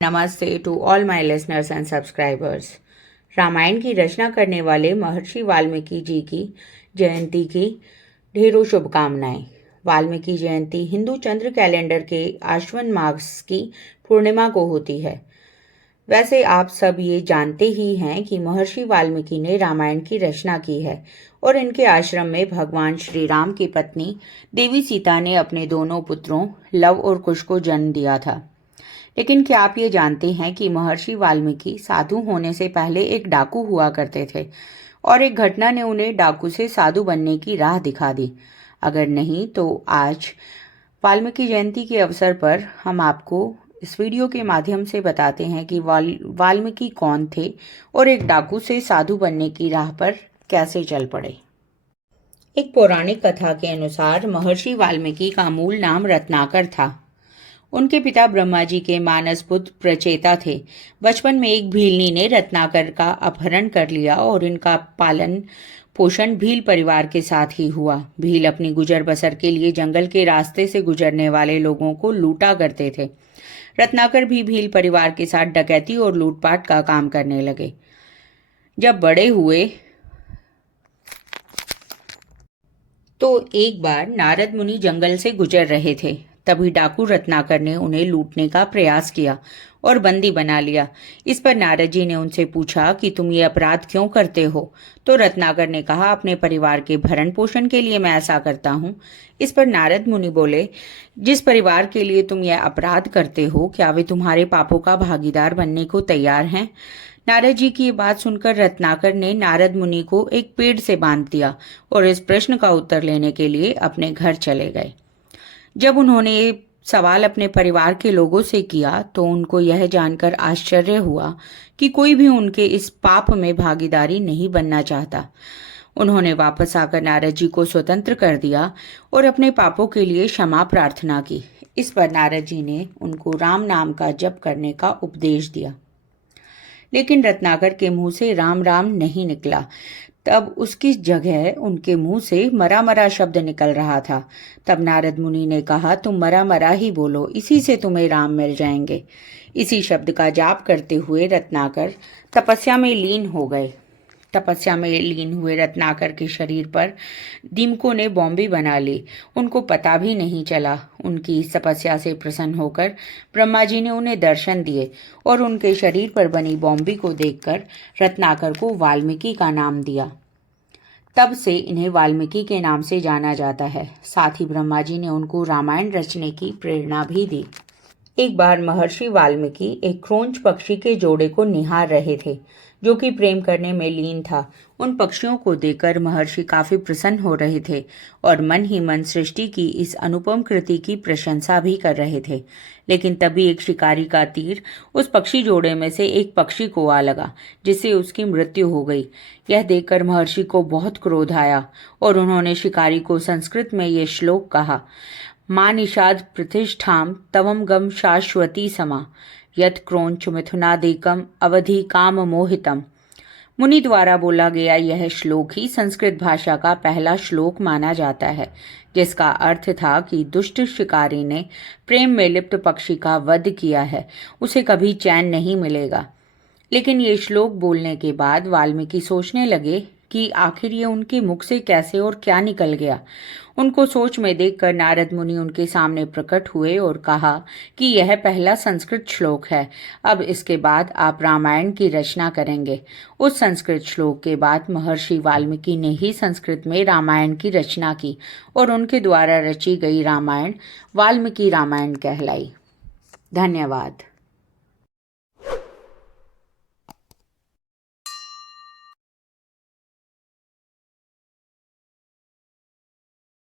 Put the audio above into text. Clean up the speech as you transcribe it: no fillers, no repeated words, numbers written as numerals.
नमस्ते to all my listeners and subscribers. Ramayan की रचना करने वाले महर्षि वाल्मीकि जी की जयंती की ढेरों शुभकामनाएं। वाल्मीकि जयंती हिंदू चंद्र कैलेंडर के आश्विन मास की पूर्णिमा को होती है। वैसे आप सब ये जानते ही हैं कि महर्षि वाल्मीकि ने रामायण की रचना की है और इनके आश्रम में भगवान श्री राम की पत्नी देवी सीता ने अपने दोनों पुत्रों लव और कुश को जन्म दिया था। लेकिन क्या आप ये जानते हैं कि महर्षि वाल्मीकि साधु होने से पहले एक डाकू हुआ करते थे और एक घटना ने उन्हें डाकू से साधु बनने की राह दिखा दी? अगर नहीं तो आज वाल्मीकि जयंती के अवसर पर हम आपको इस वीडियो के माध्यम से बताते हैं कि वाल्मीकि कौन थे और एक डाकू से साधु बनने की राह पर कैसे चल पड़े। एक पौराणिक कथा के अनुसार महर्षि वाल्मीकि का मूल नाम रत्नाकर था। उनके पिता ब्रह्मा जी के मानस पुत्र प्रचेता थे। बचपन में एक भीलनी ने रत्नाकर का अपहरण कर लिया और इनका पालन पोषण भील परिवार के साथ ही हुआ। भील अपनी गुजर बसर के लिए जंगल के रास्ते से गुजरने वाले लोगों को लूटा करते थे। रत्नाकर भी भील परिवार के साथ डकैती और लूटपाट का काम करने लगे। जब बड़े हुए तो एक बार नारद मुनि जंगल से गुजर रहे थे। तभी डाकू रत्नाकर ने उन्हें लूटने का प्रयास किया और बंदी बना लिया। इस पर नारद जी ने उनसे पूछा कि तुम ये अपराध क्यों करते हो? तो रत्नाकर ने कहा, अपने परिवार के भरण पोषण के लिए मैं ऐसा करता हूँ। इस पर नारद मुनि बोले, जिस परिवार के लिए तुम यह अपराध करते हो, क्या वे तुम्हारे पापों का भागीदार बनने को तैयार हैं? नारद जी की ये बात सुनकर रत्नाकर ने नारद मुनि को एक पेड़ से बांध दिया और इस प्रश्न का उत्तर लेने के लिए अपने घर चले गए। जब उन्होंने ये सवाल अपने परिवार के लोगों से किया तो उनको यह जानकर आश्चर्य हुआ कि कोई भी उनके इस पाप में भागीदारी नहीं बनना चाहता। उन्होंने वापस आकर नारद जी को स्वतंत्र कर दिया और अपने पापों के लिए क्षमा प्रार्थना की। इस पर नारद जी ने उनको राम नाम का जप करने का उपदेश दिया। लेकिन रत्नाकर के मुंह से राम राम नहीं निकला। तब उसकी जगह उनके मुंह से मरा मरा शब्द निकल रहा था। तब नारद मुनि ने कहा, तुम मरा मरा ही बोलो, इसी से तुम्हें राम मिल जाएंगे। इसी शब्द का जाप करते हुए रत्नाकर तपस्या में लीन हो गए। तपस्या में लीन हुए रत्नाकर के शरीर पर दीमकों ने बॉम्बी बना ली। उनको पता भी नहीं चला। उनकी इस तपस्या से प्रसन्न होकर ब्रह्मा जी ने उन्हें दर्शन दिए और उनके शरीर पर बनी बॉम्बी को देखकर रत्नाकर को वाल्मीकि का नाम दिया। तब से इन्हें वाल्मीकि के नाम से जाना जाता है। साथ ही ब्रह्मा जी ने उनको रामायण रचने की प्रेरणा भी दी। एक बार महर्षि वाल्मीकि एक क्रोंच पक्षी के जोड़े को निहार रहे थे जो कि प्रेम करने में लीन था। उन पक्षियों को देखकर महर्षि काफी प्रसन्न हो रहे थे और मन ही मन सृष्टि की इस अनुपम कृति की प्रशंसा भी कर रहे थे। लेकिन तभी एक शिकारी का तीर उस पक्षी जोड़े में से एक पक्षी को आ लगा, जिससे उसकी मृत्यु हो गई। यह देखकर महर्षि को बहुत क्रोध आया और उन्होंने शिकारी को संस्कृत में ये श्लोक कहा, मां निषाद प्रतिष्ठाम तवम गम शाश्वती समा यत क्रोंच मिथुनादेकम अवधि काम मोहितम। मुनि द्वारा बोला गया यह श्लोक ही संस्कृत भाषा का पहला श्लोक माना जाता है, जिसका अर्थ था कि दुष्ट शिकारी ने प्रेम में लिप्त पक्षी का वध किया है, उसे कभी चैन नहीं मिलेगा। लेकिन ये श्लोक बोलने के बाद वाल्मीकि सोचने लगे कि आखिर ये उनके मुख से कैसे और क्या निकल गया। उनको सोच में देखकर नारद मुनि उनके सामने प्रकट हुए और कहा कि यह पहला संस्कृत श्लोक है। अब इसके बाद आप रामायण की रचना करेंगे। उस संस्कृत श्लोक के बाद महर्षि वाल्मीकि ने ही संस्कृत में रामायण की रचना की और उनके द्वारा रची गई रामायण वाल्मीकि रामायण कहलाई। धन्यवाद।